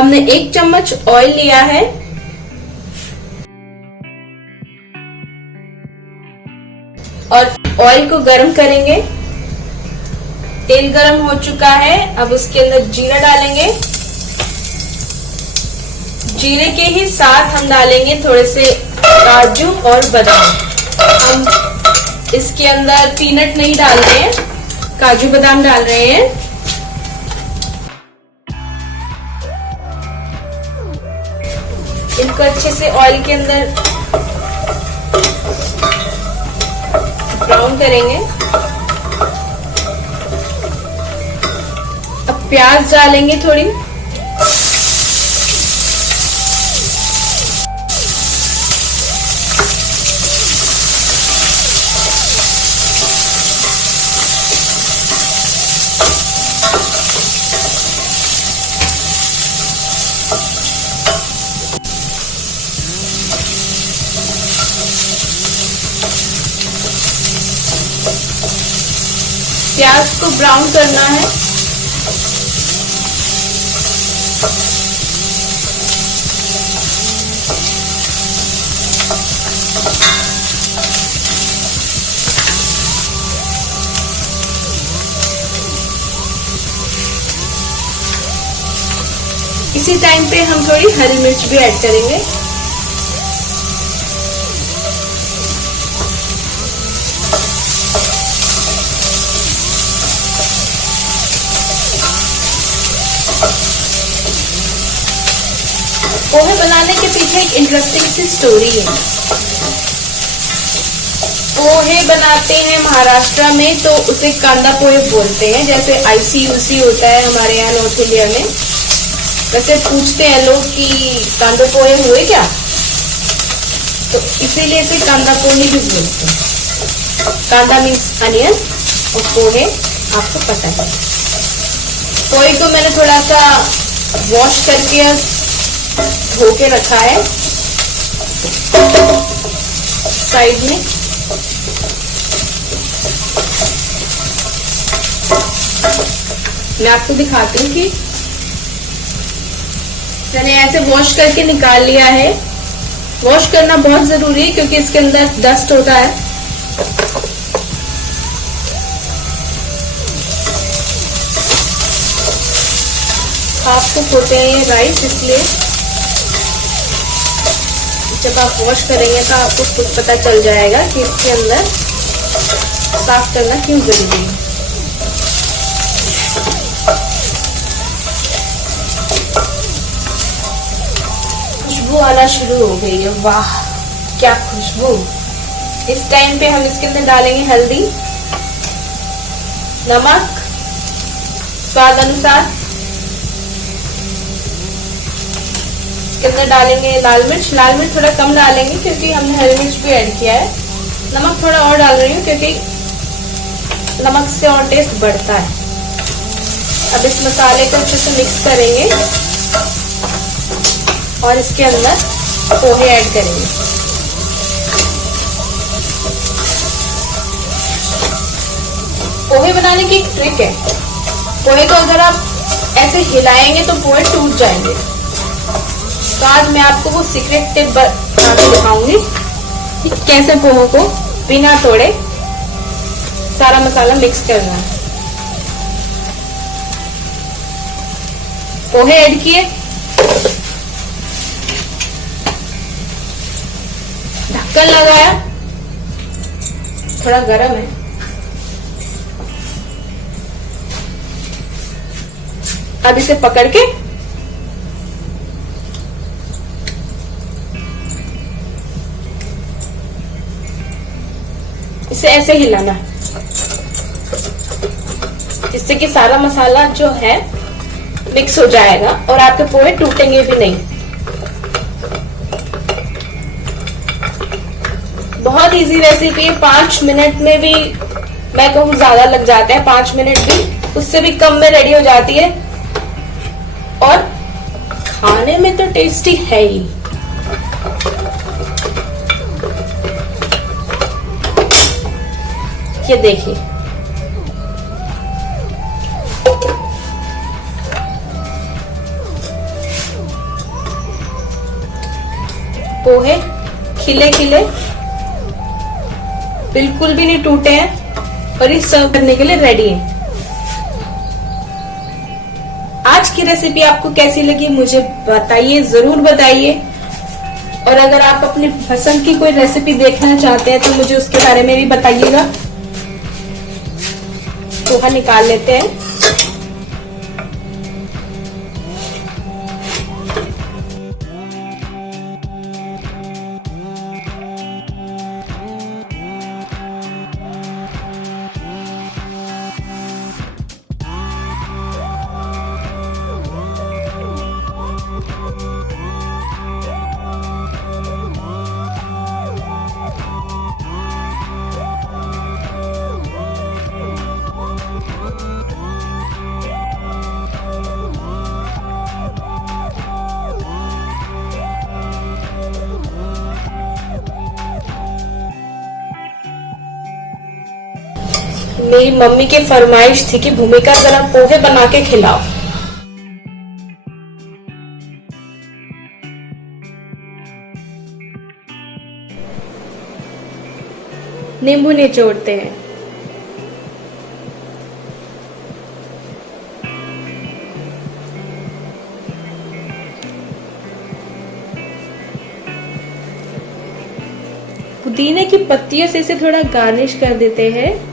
हमने 1 चम्मच ऑयल लिया है और ऑयल को गर्म करेंगे। तेल गर्म हो चुका है, अब उसके अंदर जीरा डालेंगे। जीरे के ही साथ हम डालेंगे थोड़े से काजू और बादाम। हम इसके अंदर पीनट नहीं डाल रहे हैं, काजू बादाम डाल रहे हैं। इनको अच्छे से ऑयल के अंदर ब्राउन करेंगे। अब प्याज डालेंगे थोड़ी। प्याज को ब्राउन करना है। इसी टाइम पे हम थोड़ी हरी मिर्च भी ऐड करेंगे। पोहे बनाने के पीछे एक इंटरेस्टिंग सी स्टोरी है। पोहे बनाते हैं महाराष्ट्र में तो उसे कांदा पोहे बोलते हैं, जैसे आईसी होता है हमारे यहाँ नॉर्थ इंडिया में। वैसे पूछते हैं लोग कि कांदा पोहे हुए क्या, तो इसीलिए इसे कांदा पोहे ही बोलते हैं। कांदा मीन्स अनियन और पोहे आपको पता है। पोहे को मैंने थोड़ा सा वॉश करके धो के रखा है साइड में। मैं आपको दिखाती हूँ कि मैंने ऐसे वॉश करके निकाल लिया है। वॉश करना बहुत जरूरी है क्योंकि इसके अंदर डस्ट होता है। हाफ कुक होते हैं ये राइस, इसलिए जब आप वॉश करेंगे तो आपको खुद पता चल जाएगा कि इसके अंदर साफ करना क्यों जरूरी है। खुशबू आना शुरू हो गई है, वाह क्या खुशबू। इस टाइम पे हम इसके अंदर डालेंगे हल्दी, नमक स्वाद अनुसार। इसके अंदर डालेंगे लाल मिर्च। लाल मिर्च थोड़ा कम डालेंगे क्योंकि हमने हरी मिर्च भी ऐड किया है। नमक थोड़ा और डाल रही हूँ क्योंकि नमक से और टेस्ट बढ़ता है। अब इस मसाले को अच्छे से मिक्स करेंगे और इसके अंदर पोहे ऐड करेंगे। पोहे बनाने की एक ट्रिक है। पोहे को अगर आप ऐसे हिलाएंगे तो पोहे टूट जाएंगे। तो आज मैं आपको वो सीक्रेट टिप दिखाऊंगी कि कैसे पोहे को बिना तोड़े सारा मसाला मिक्स करना है। पोहे ऐड किए, ढक्कन लगाया, थोड़ा गरम है। अब इसे पकड़ के इसे ऐसे हिलाना जिससे कि सारा मसाला जो है मिक्स हो जाएगा और आपके पोहे टूटेंगे भी नहीं। बहुत इजी रेसिपी है। 5 मिनट में भी, मैं कहूँ ज्यादा लग जाते हैं, 5 मिनट भी उससे भी कम में रेडी हो जाती है और खाने में तो टेस्टी है ही। ये देखिए, पोहे खिले खिले, बिल्कुल भी नहीं टूटे हैं और ये सर्व करने के लिए रेडी है। आज की रेसिपी आपको कैसी लगी मुझे बताइए, जरूर बताइए। और अगर आप अपनी पसंद की कोई रेसिपी देखना चाहते हैं तो मुझे उसके बारे में भी बताइएगा। पोहा निकाल लेते हैं। मेरी मम्मी की फरमाइश थी कि भूमिका जरा पोहे बना के खिलाओ। नींबू निचोड़ते हैं। पुदीने की पत्तियों से इसे थोड़ा गार्निश कर देते हैं।